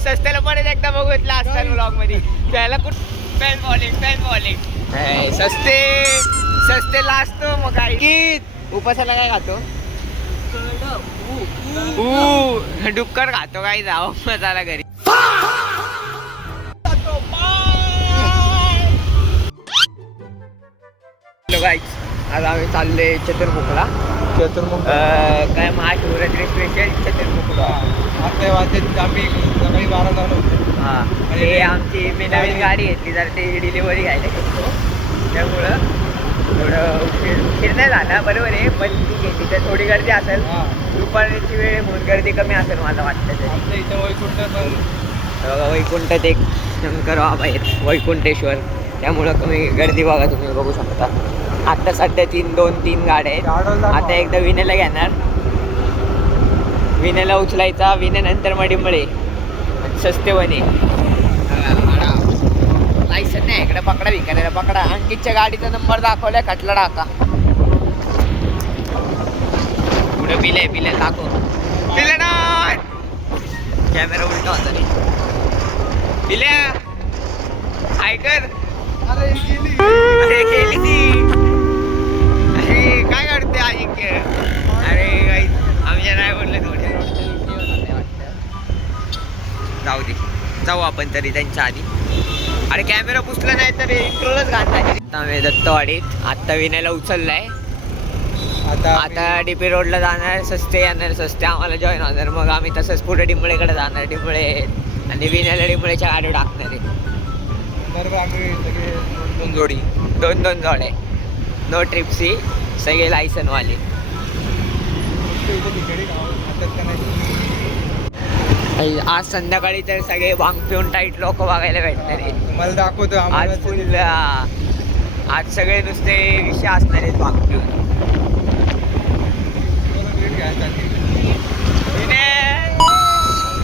तुम्ही सस्त्याला परत एकदा बघितला असताल ब्लॉग मध्ये त्याला कुठं पॅन बॉलिंग सस्तेला असतो मग काय की उपासाला काय खातो डुक्कर खातो काय जाऊ मजाला घरी आज आम्ही चालले चतुर्मुखला काय महाशिवरात्री स्पेशल चतुर्मुखला आता वाजत आम्ही सकाळी 12 झालो हा हे आमची मी नवीन गाडी घेतली तर ते डिलिव्हरी घ्यायला शकतो त्यामुळं थोडं उशीर नाही झाला बरोबर आहे पण ती घेतली तर थोडी गर्दी असेल दुपारची वेळ म्हणून गर्दी कमी असेल मला वाटतं आमच्या इथं वैकुंठ पण वैकुंठात एक शंकर बाबा आहेत वैकुंठेश्वर त्यामुळं कमी गर्दी बघा तुम्ही बघू शकता आता सध्या 2-3 गाड्या आहेत आता एकदा विनेला घेणार विनेला उचलायचा विनेनंतर मडिंबळे सस्ते बने लायसन नाही इकडे पकडा विकायला पकडा अंकितच्या गाडीचा नंबर दाखवलाय खटला टाका पुढे पिले दाखव पिले ना कॅमेरा उलटा होता रे पिल्या ऐकर अरे केली ती अरे काय करते अजिंक्य अरे काही आमच्या नाही बोलले थोडे जाऊ आपण तरी त्यांच्या आधी अरे कॅमेरा पुसला नाही तर इंट्रोलच घातला आम्ही दत्तवाडीत आत्ता विनायला उचललाय आता डीपी रोडला जाणार सस्ते येणार सस्ते आम्हाला जॉईन होणार मग आम्ही तसंच पुढे डिंबळेकडे जाणार डिंबळे आणि विनायला डिंबळेच्या गाडी टाकणार आहे बरोबर आम्ही सगळे दोन जोडी दोन जोडे नो ट्रिपसी सगळे लायसनवाले आज संध्याकाळी तर सगळे भांग पिऊन टाईट लोक बघायला भेटणार आहे मला दाखवतो आज फुल आज सगळे नुसते विषय असणार आहेत भांग पिऊन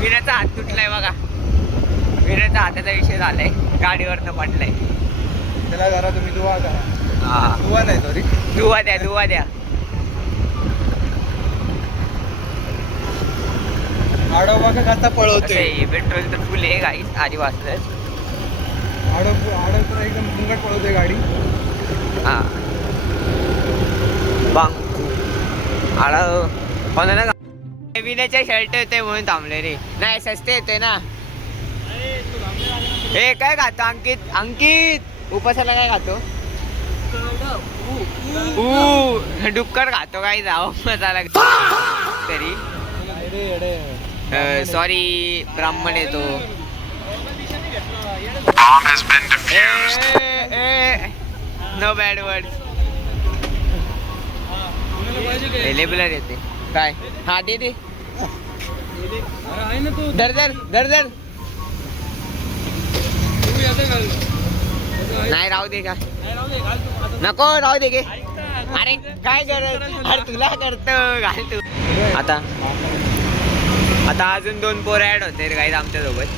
विण्याचा हात तुटलाय बघा विण्याचा हाताचा विषय झालाय गाडीवरनं पडलाय त्याला जरा तुम्ही दुवा करा हा दुवा नाही सॉरी दुवा द्या आडोबा का कसा पळवतोय पेट्रोल तर फुल आहे गाई आधी वाजलं आडो तर एकदम मुंगट पळवतोय गाडी हा बांग आडा कोणाला विण्याच्या शर्ट येतोय म्हणून थांबले रे नाही सस्ते येतोय ना हे काय खातो अंकित उपासाला काय खातो डुक्कर खातो काय जाऊ मजाला तरी सॉरी ब्राह्मण येतो नो बॅड वर्ड लेबलर येते काय हा दे धर नाही राहू दे का नको राहू दे गे अरे काय करत अरे तुला करतो घाल तू आता अजून 2 पोर ऍड होते रे काही आमच्या सोबत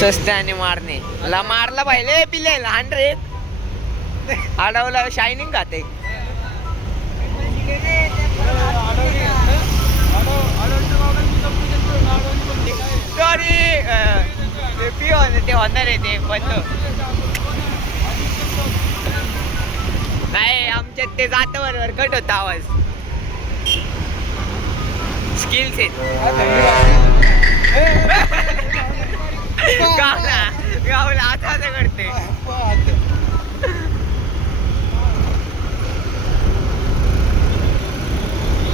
सस्ते आणि मारणे ला मारला पाहिजे पिले लहान रे अडवला शायनिंग खाते सॉरी ते होणार आहे ते बंद नाही आमच्यात ते जात बरोबर कट होता आवाज स्किल्स आहेत गावला आता करते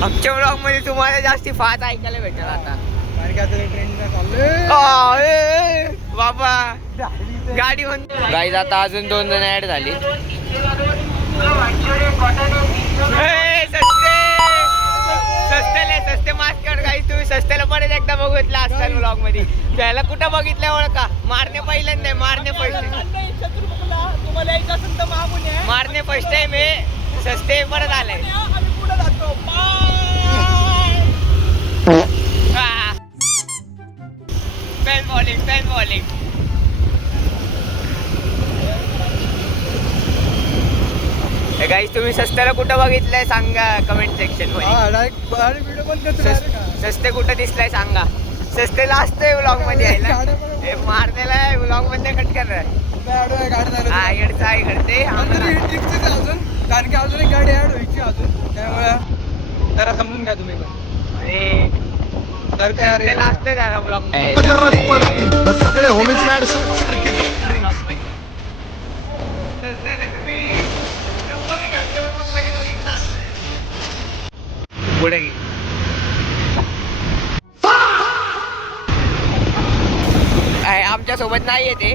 आमच्या ब्लॉग मध्ये तुम्हाला जास्ती फास्ट ऐकायला भेटेल आता बाबा गाडी गाईज आता अजून 2 जण ऍड झाली सस्ते मास्क गाईज तुम्ही सस्त्याला परत एकदा बघितला असताल ब्लॉग मध्ये त्याला कुठं बघितलं ओळखा मारणे पहिल्यांदा मारणे फर्स्ट टाइम आहे सस्ते परत आलाय पॅन बॉलिंग गाईज तुम्ही सस्त्याला कुठं बघितलंय सांगा कमेंट सेक्शन मध्ये व्हिडिओ बंद करतो सस्ते कुठं दिसलाय सांगा सस्तेला असतोय व्लॉग मध्ये यायला. गाड्या बघा. हे मारलेला आहे व्लॉग मध्ये कट करणार. कुठं आडवं आहे, गाडी चालवते. हा इकडचा आहे इकडते नंतर ही ट्रिपचीच आहे अजून, कारण की अजून एक गाडी ऍड व्हायची अजून, त्यामुळे जरा समजून घ्या तुम्ही पण. आणि तर काय अरे सस्तेला असतोय जरा व्लॉग. सगळे होमीच मॅड पुढे घे. आमच्या सोबत नाही येते.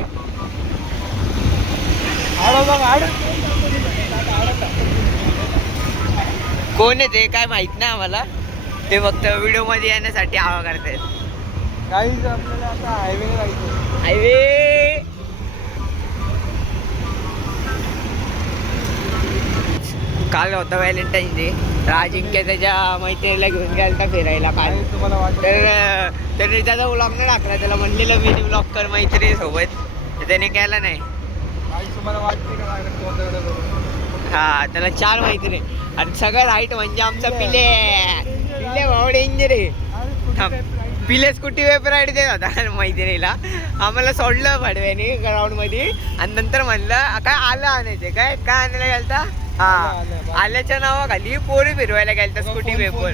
आडव बघ, आडव. कोण आहे ते काय माहित नाही आम्हाला. ते फक्त व्हिडिओ मध्ये येण्यासाठी हवा करतायत. काहीच आपल्याला आता हायवे जायचं. हायवे काल होता व्हॅलेंटाईन डे. अजिंक्य त्याच्या मैत्रिणीला घेऊन गेलता फिरायला काल. काही तुम्हाला वाटतं तर त्याने त्याचा व्लॉग नाही टाकला. त्याला म्हणलेलं मी व्लॉग कर मैत्रिणीसोबत, तर त्याने केला नाही. काही तुम्हाला वाटते का माझ्याकडे तोंडाकडे बघून? हा त्याला 4 मैत्रिणी आणि सगळं हाईट म्हणजे आमचा पिले पिले भाऊ डेंजर आहे. अरे कुठे थांब. काय price? पिले स्कूटी वेपर राईड देत होता मैत्रिणीला. आम्हाला सोडलं भडव्याने ग्राउंड मध्ये आणि नंतर म्हणलं काय आलं आणायचे काय काय आणायला गेलता. हा आल्याच्या नावाखाली पोरी फिरवायला गेलता स्कूटी वेपर.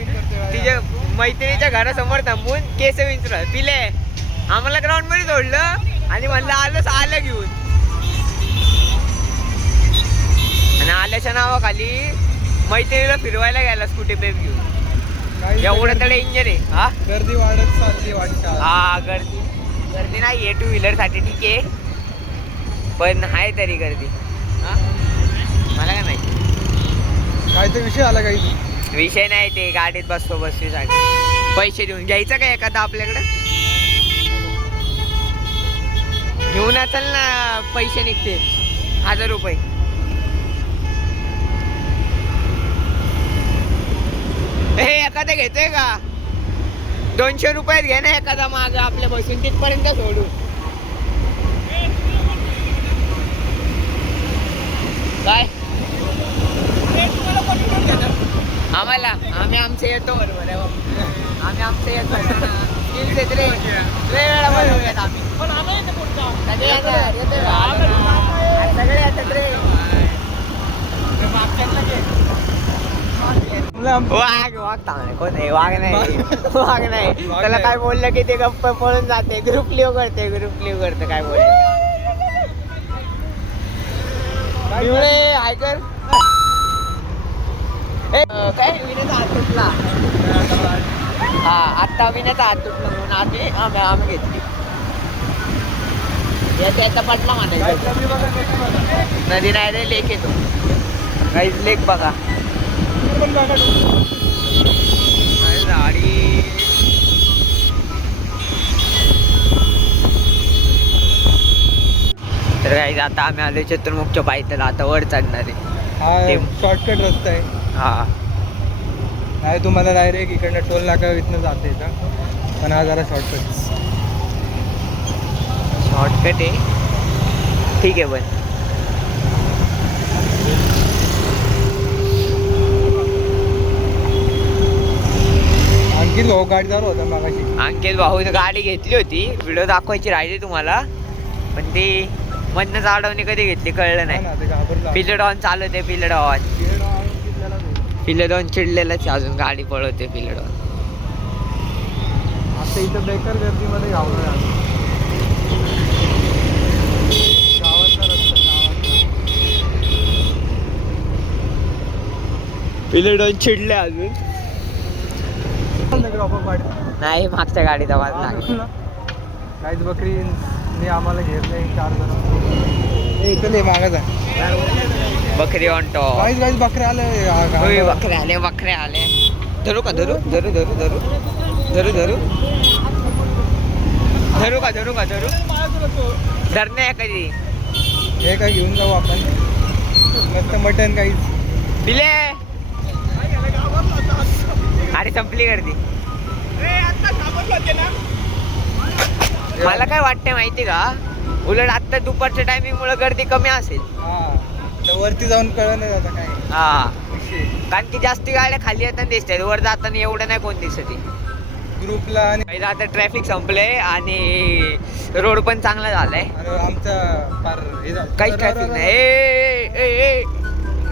तिच्या मैत्रिणीच्या घरासमोर थांबून केस विंचरत पिले. आम्हाला ग्राउंड मध्ये सोडलं आणि म्हणलं आलं घेऊन. आणि आल्याच्या नावाखाली मैत्रिणीला फिरवायला गेला स्कूटी पेप घेऊन. काही एवढं तर डेंजर आहे. हा गर्दी वाढत चालली वाटतं. हा गर्दी नाही आहे 2 व्हीलर साठी ठीक आहे, पण आहे तरी गर्दी. हा मला काय माहिती. काय तर विषय आला काही. विषय नाही ते गाडीत बसवीसाठी पैसे देऊन घ्यायचं काय एखादा आपल्याकडे घेऊन असेल ना. पैसे निघते 1000 रुपये. हे एखादा घेतोय का 200 रुपयात घे ना एखादा माग आपल्या बसून तिथपर्यंत सोडून. काय आम्हाला आम्ही आमचं येतो बरोबर आहे बाबा. आम्ही आमचं येतो Skills आहेत रे. लय वेळा बनवूयात आम्ही. सगळे येतात, सगळे येतात रे. वाघ चांगले कोण आहे. वाघ नाही त्याला काय बोललं की ते गप्प पळून जाते. ग्रुप लिव्ह करते काय बोललं. हाय कर. काय विण्याचा हात तुटला. हा आत्ता विण्याचा हात तुटला म्हणून आम्ही घेतली. याचा पटला म्हणायचं. नदी नाही रे लेक येतो. काहीच लेक बघा. झाडी तर काही आता आम्ही आलो चतुर्मुखच्या पायथ्याला. आता वर चढणार आहे. हा शॉर्टकट रस्ता आहे. हा नाही तुम्हाला डायरेक्ट इकडनं टोल नाका इथनं जाते का, पण हा जरा शॉर्टकट आहे ठीक आहे. पण आणखी भाऊ गाडी चालू होता मागाशी. अंकित भाऊने गाडी घेतली होती. व्हिडिओ दाखवायची राहिली तुम्हाला, पण ती मधनंच अडवणी कधी घेतली कळलं नाही. हा ना, ते घाबरला. पिलेडॉन चालवते. पिलेडॉन चिडलेलाच अजून गाडी पळवते पिलेडॉन. आता इथं बेकार गर्दीमध्ये घाबरला. गावातला रस्ता. पिलेडॉन चिडले अजून गाडी नाही. मागच्या गाडीत आवाज लागला. काहीच बकरी मी आम्हाला घेतलंय 4 जण. इथले मागच आहे. बकरी ऑन टॉप. काहीच बकरे आले. बकरे आले. धरू का धरू धरणे कधी. हे काय घेऊन जाऊ आपण. मस्त मटन काहीच. पिले अरे संपली गर्दी. मला काय वाटतंय माहिती का, उलट आता दुपारच्या टायमिंग मुळे गर्दी कमी असेल. हा तर वरती जाऊन कळलं नाही आता काय. हा कारण की जास्ती गाड्या खाली येताना दिसतात. वर जाताना एवढं नाही कोण दिसत. ग्रुपला आणि पहिला आता ट्रॅफिक संपले आणि रोड पण चांगला झालाय. अरे आमचा फार हे झालं. काहीच ट्रॅफिक नाही. ए, ए, ए,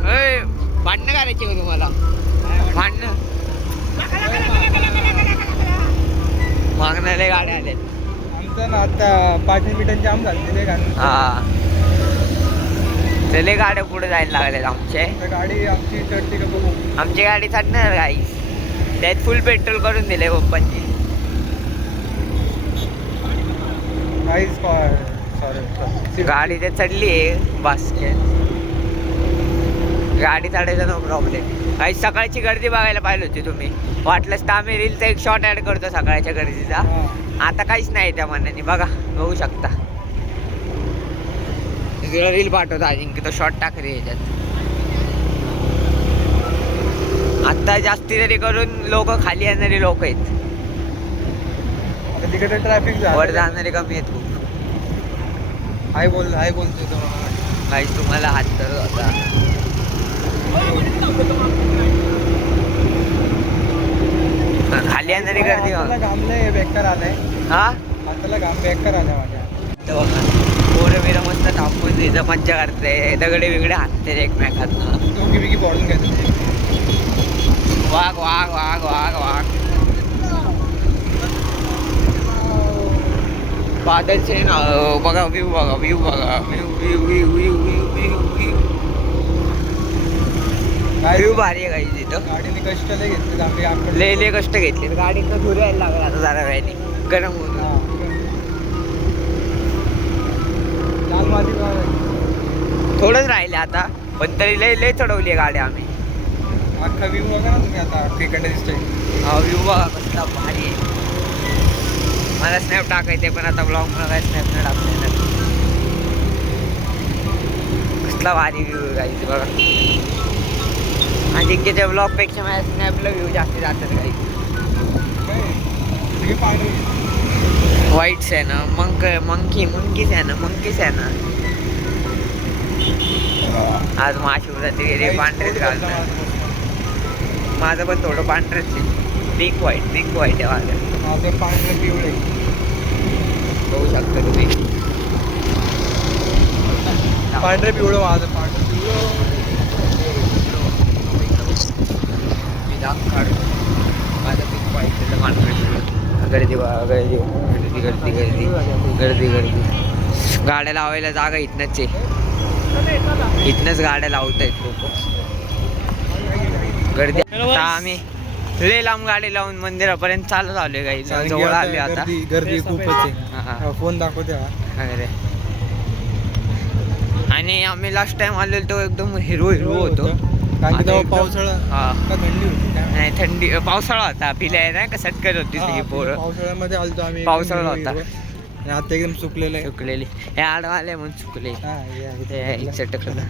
ए, भांडणं करायची का तुम्हाला? भांडणं मागणारे गाड्या आले. आमचं ना आता 5 मिनिटांची जाम झाली गाडी. हा चले गाड्या पुढे जायला लागलेत आमचे. तर गाडी आमची चढते का बघू. आमची गाडी चढणार गाई. त्यात फुल पेट्रोल करून दिले पप्पांची. काहीच सॉरी गाडी ते चढली आहे बास्केट. गाडी चढायचा नो प्रॉब्लेम. काही सकाळची गर्दी बघायला पाहिजे होती तुम्ही. वाटलंच तर आम्ही रीलचा एक शॉर्ट ऍड करतो सकाळच्या गर्दीचा. आता काहीच नाही त्या मनाने. बघा बघू शकता. रील पाठवतो अजिंक्य की तो शॉर्ट टाकले याच्यात. आता जास्ती तरी करून लोक खाली येणारे लोक आहेत. तिकडे ट्रॅफिक झालं. वर जाणारे कमी आहेत खूप. हाय बोलतोय तो. काहीच तुम्हाला हात तर होता. खाली येणारी गर्दी हाताला घाम लय बेकार आलाय. हा हाताला घाम बेकार आलाय माझ्या. पोरं बिरं मस्त तापून तिथं पंच करते. दगडे बिगडे हाणते एकमेकांना. दोघी बिगी पडून घ्यायचं. वाघ वाघ वाघ वाघ वाघ. बादलचे ना बघा व्ह्यू बघा व्ह्यू बघा view view view view view view view view भारी आहे काही तिथं. गाडीने कष्ट लय घेतले आम्ही आपण. लय कष्ट घेतले. गाडीनं धुर यायला लागला आता जरा वेळाने गरम होऊन. लाल माती थोडंच राहिले आता पण तरी लय चढवली आहे गाडी आम्ही. अख्खा व्ह्यू बघा ना तुम्ही आता. अख्खीकडे दिसतोय. हा व्ह्यू बघा कसला भारी आहे. मला स्नॅप टाकायचे पण आता ब्लॉग मला काय स्नॅप नाही टाकता येणार. कसला भारी व्ह्यू आहे गाईच बघा. अजिंक्यच्या ब्लॉगपेक्षा माझ्या स्नॅपला व्ह्यू जास्त जातात काही. व्हाईट्स आहे ना मंकीच आहे ना मंकीच आहे ना. आज महाशिवरात्री गेली पांढरेच घालतात. माझं पण थोडं पांढरच आहे. पिंक व्हाईट आहे माझं. माझं पांढरे पिवळे. बघू शकता तुम्ही. पांढरे पिवळं माझं. पांढरे पिवळं माझं पिंक व्हाईट त्याचं पांढरं. गर्दी बघा गर्दी गर्दी गर्दी गर्दी गर्दी गर्दी. गाड्या लावायला जागा इथनंच आहे. इथनंच गाड्या लावत आहेत लोक. गर्दी. आता आम्ही लय लांब गाडी लावून मंदिरापर्यंत चालत आलोय काही. जवळ आले आता. गर्दी खूपच आहे. हा. फोन दाखवते हा. अरे आणि आम्ही लास्ट टाइम आलेलो तो एकदम हिरो होतो. कारण की तेव्हा पावसाळा हा का थंडी होती काय? नाही थंडी पावसाळा होता. पिलाय नाही का सटकत होती सगळी पोरं. पावसाळ्यामध्ये आलतो आम्ही. पावसाळा होता. आणि आता एकदम सुकलेलं आहे. चुकलेली हे आडवाले म्हणून चुकले. चटकलं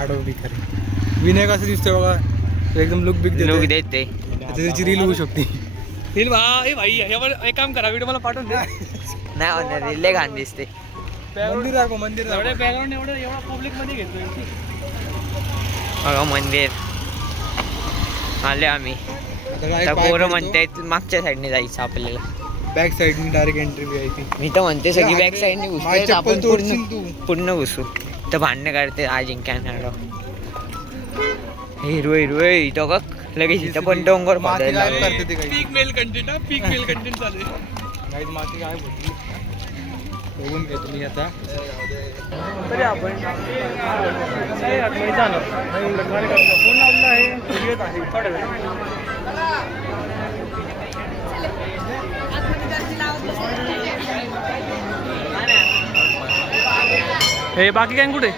आडव बी खरे. विनय कसं दिसतोय बघा. एकदम लुक बिक लोक देते. त्याची रील होऊ शकते. रील भाई एक काम करा व्हिडिओ मला पाठवून द्या. नाही होणार रिले घाण दिसते. मंदिर दाखव मंदिर दाखव. एवढ्या बॅकग्राऊंड एवढा पब्लिक मध्ये घेतोय. बघा मंदिर आले आम्ही. आता पोरं म्हणतायत मागच्या साईडने जायचं आपल्याला. बॅक साईडने डायरेक्ट एंट्री VIP. मी तर म्हणते सगळी बॅक साईडने माझी घुसते. आपण चप्पल तोडशील तू. पूर्ण घुसू. तर भांडणं काढते अजिंक्य हिरो इथं बघ लगेच. इथं पण डोंगर माती बांधायला गायब लागले. करते ते काही. पीक मेल कंटेंट हा पीक मेल कंटेंट चालू आहे. काही माती गायब होती. बघून घ्या तुम्ही आता. तरी आपण नाही आतमध्ये जाणार. फोन लावला आहे. येत आहे थोड्या वेळ. हे बाकी काय कुठे?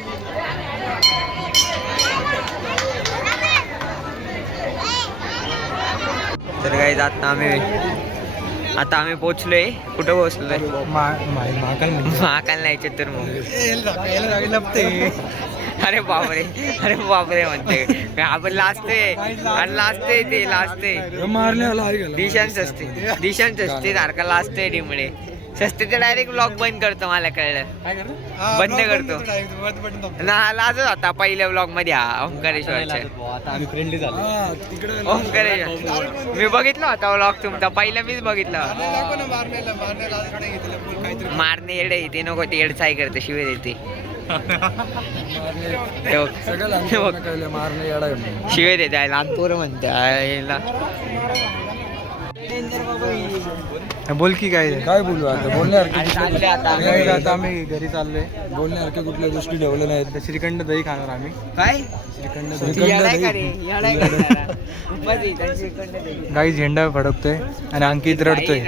तर काही आता आम्ही पोहोचलोय. कुठं पोहोचलोय? महाकाल नाही चतुर्मुख. लपते. अरे बापरे म्हणते आपण लाजते ते लाजते. मारले दिशांच असते सारखा लाजते डिमळे. सस्ते डायरेक्ट ब्लॉग बंद करतो, मला कळलं. काय करतो? बंद करतो. ना लाजत होता पहिल्या ब्लॉग मध्ये हा ओंकारेश्वरच्या. आता आम्ही फ्रेंडली झालो. ओंकारेश्वर मी बघितला होता व्लॉग तुमचा, पहिला मीच बघितला. मारणे येडे ते नको, ते येडचाई करते, शिवे देते. शिवे देते आहे लहान पोरं म्हणते आईला. बोल की काय बोलू आता, बोलण्यासारखं चालले आता आता आम्ही घरी चाललोय. बोलण्यासारख्या कुठल्या गोष्टी ठेवल्या नाहीत. श्रीखंड दही खाणार आम्ही. काय श्रीखंड येडाय का रे? येडाय का जरा? मजा येते, श्रीखंड दही. गाई झेंडा फडकतोय आणि अंकित रडतोय.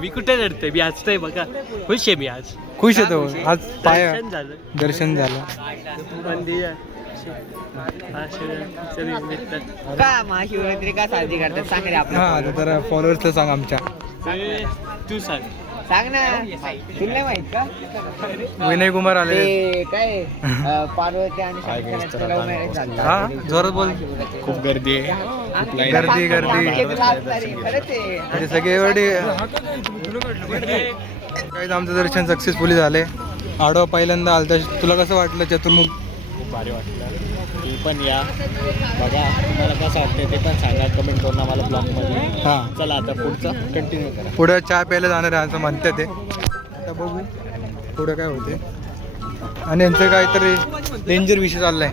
मी कुठे रडतोय, मी हसतोय बघा. खुश आहे मी आज. खुश येतो आज, पाय दर्शन झालं. दर्शन झालं. मंदिर का महाशिवरात्री का साजरी करतात सांग रे हा आपल्या. आता तर फॉलोअर्सला सांग आमच्या. तू सांग. सांग ना, तुला नाही माहित का? विनय कुमार आले. ते काय पार्वती आणि शंकराचं love marriage झालं. हा जोरात बोल. खूप गर्दी आहे. आमच्या गर्दी. आमच्या लाजणार आहे, खरंच आहे. ते सगळे एवढे काही आमचं दर्शन सक्सेसफुली झाले. आडवा पहिल्यांदा आलता. तुला कसं वाटलं चतुर्मुख? खूप भारी वाटलं. तुम्ही पण या बघा, तुम्हाला कसं वाटतं ते पण सांगा कमेंट करून आम्हाला ब्लॉगमध्ये. हा चला आता पुढचं कंटिन्यू करा. पुढं चहा प्यायला जाणार आहे असं म्हणते ते. आता बघू पुढं काय होते. आणि यांचं काहीतरी डेंजर विषय चाललाय.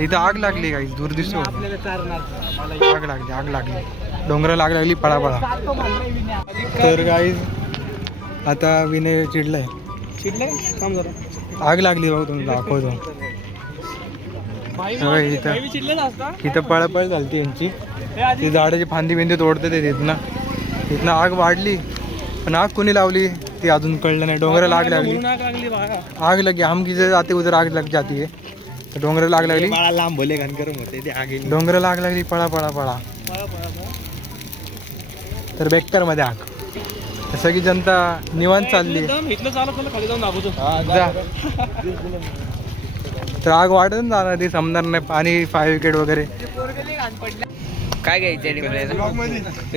इथं आग लागली काही दूर दिसतो. आग लागली डोंगराला आग लागली पळापळा. तर काही आता विनय चिडलाय. आग लागली बघ, तुम्ही दाखवतो. इथं पळापळ झाली यांची. ती झाडाची फांदी बिंदी तोडते ते तिथनं आग वाढली. पण आग कोणी लावली ती अजून कळलं नाही. डोंगराला आग लागली. आग लगी हम किसे जाते उधर आग लग जाती है. तर डोंगराला आग लागली. लांब भले घाण गरम होते ते आगे. डोंगराला आग लागली. पळा तर बेक्कर मध्ये आग. सगळी जनता निवांत चालली. जा. तर आग वाढत जाणार, ती समजणार नाही. पाणी फायर विकेट वगैरे. काय घ्यायचं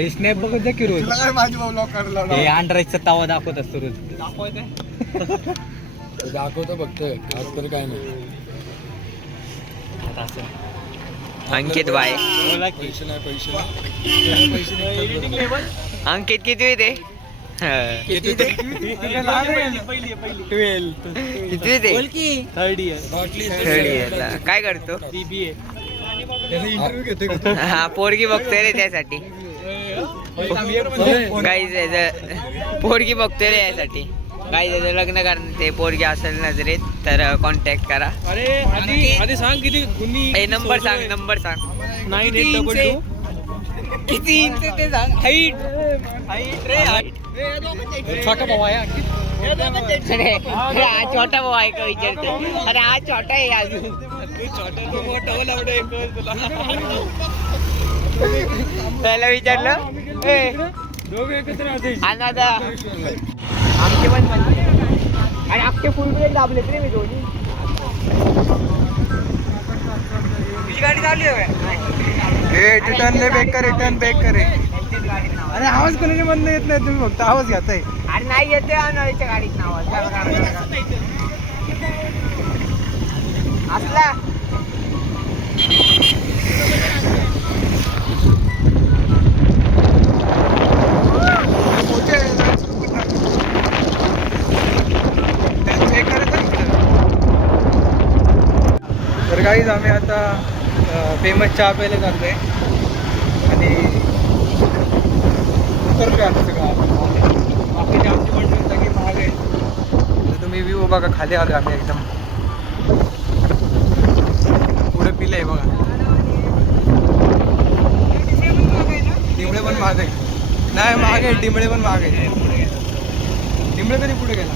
स्नॅप बघत जा की रोज. अंडराईजचा तावा दाखवत असतो रोज. दाखवतो फक्त, आज तर काय नाही. अंकित बाय. पैसे नाही. अंकित किती ते किती ते थर्ड इयर. थर्ड इयरला काय करतो? BBA. हा पोरगी बघतोय रे त्यासाठी. गाईज पोरगी बघतोय रे यासाठी. गाईज लग्न करणं ते पोरगी असेल नजरेत तर कॉन्टॅक्ट करा. अरे आधी सांग किती नंबर सांग. 9822. किती इंच ते सांग. हाईट रे. छोटा भाऊ आहे. अरे हा छोटा भाऊ आहे का विचारतो. अरे हा छोटा आहे अजून. त्याला विचारलं आता आमचे पण म्हणते. आणि आमचे फुल ब्रेक दाबलेत रे मी दोन्ही. तुझी गाडी चालली रिटर्न बॅक करे. अरे आवाज कोणाच्या मधनं येत नाही, तुम्ही फक्त आवाज घेताय. अरे नाही येते अनवाळीच्या गाडीत नाव असला. तर काहीच आम्ही आता फेमस चहा प्यायला चाललोय आणि उतरलोय आता सगळं. बाकीची आमची मंडळी सगळी महाग आहे. तर तुम्ही व्ह्यू बघा, खाली आलो आम्ही एकदम. पुढे पिलंय बघा. डिंबळे पण महाग आहे. नाही महाग आहे, डिंबळे पण महाग आहे. डिंबळे कधी पुढे गेला?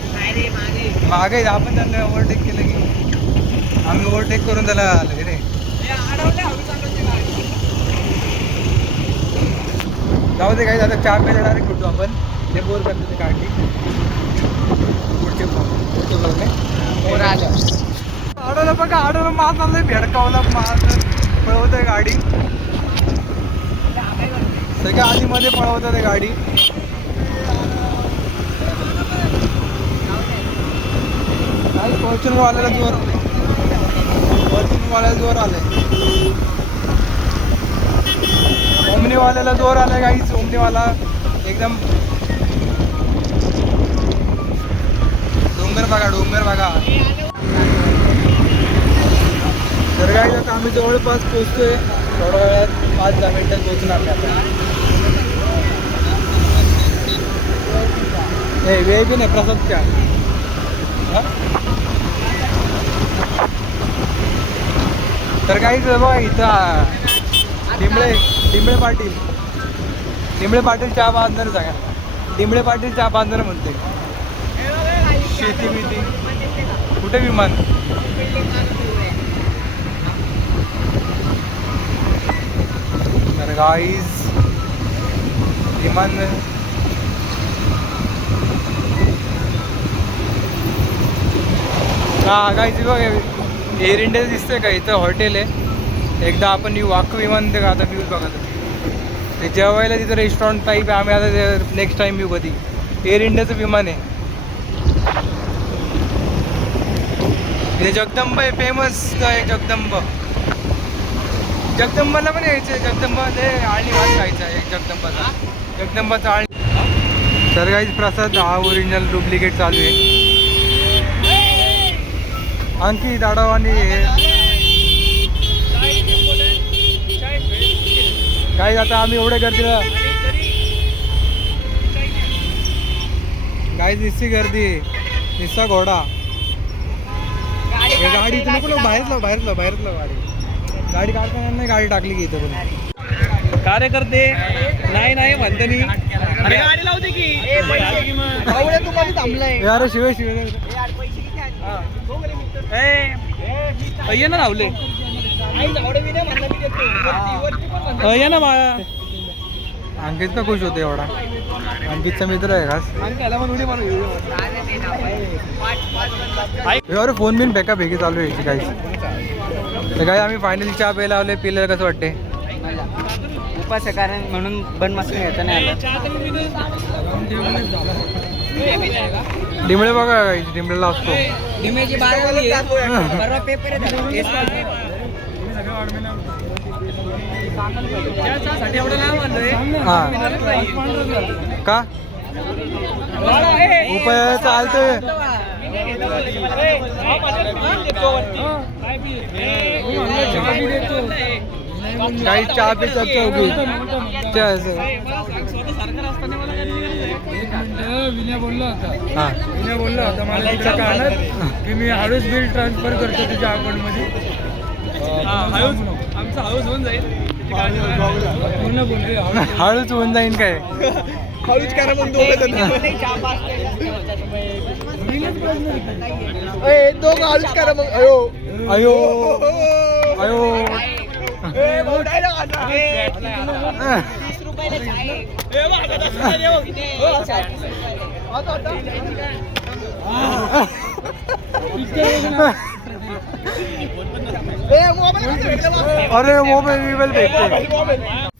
महाग आहे. आपण त्यांना ओव्हरटेक केलं की आम्ही ओव्हरटेक करून त्याला आलं रे. जाऊ दे काही. आता चहा प्यायला डायरेक्ट भेटू आपण. ते बोर करतो ते काढली पुढचे आडवलं बघा. आडवलं मास आणलंय. भेडकावला मास पळवत आहे गाडी. सगळ्या आधीमध्ये पळवतात आहे गाडी. फॉर्च्युनरवाल्याला जोर आलाय. ओमनीवाल्याला जोर आलाय काहीच. ओमनीवाला एकदम डोंगर बघा. तर काही आता आम्ही जवळपास पोहोचतोय. थोड्या वेळात 5-10 मिनिटात पोहोचणार नाही आता. हे VIP नाही, प्रसाद का. तर काहीच बघा इथं डिंबळे पाटील चहा बांधणार सांगा. डिंबळे पाटील चहा बांधणार म्हणते. शेती मिती कुठे विमान. तर गाईज विमान गाईज बघ एअर इंडिया दिसतंय का. इथं हॉटेल आहे. एकदा आपण वाक विमान का आता व्ह्यूज बघा. ते जेवायला तिथं रेस्टॉरंट टाईप आहे. आम्ही आता नेक्स्ट टाईम येऊ कधी. एअर इंडियाचं विमान आहे. इथे जगदंब आहे फेमस. जगदंबाला पण यायचं. जगदंबा ते आळणी भात खायचा आहे. जगदंबाचा आळणी. तर काहीच प्रसाद हा ओरिजिनल डुप्लिकेट चालू आहे. आणखी दाडावानी काही आता आम्ही एवढ्या गर्दीला काही निस्ती गर्दी निस्ता घोडा. गाडी इथं नको बाहेर लाव गाडी काढताना नाही गाडी टाकली की इथं पण. कार्यकर्ते नाही म्हणते नाही. अरे गाडी लावते की यार शिवे ये ना लावले. ये ना बाळा. अंकित का खुश होते एवढा. अंकितचा मित्र आहे खास. अरे फोन बिन फेकी चालू आहे याची काहीच. तर काही आम्ही फायनली चहा प्यायला आलोय. पिल्याला कसं वाटते. उपास आहे कारण म्हणून बन मस्त घेता नाही आलं. डिंबळे बघा डिंबळेला असतो. डिमेची 12 परवा पेपर हा का उपाय चालतोय. काही चहा पे चर्चा होगी. विनय बोलला होता मला तिच्या कानात की मी हळूच बिल ट्रान्सफर करतो तुझ्या अकाउंटमध्ये. आमचा हाऊस होऊन जाईल. हळूच होऊन जाईन काय. हळूच करा मग दोघं हळूच करा मग. अयो अरे मोबाईल भेटते.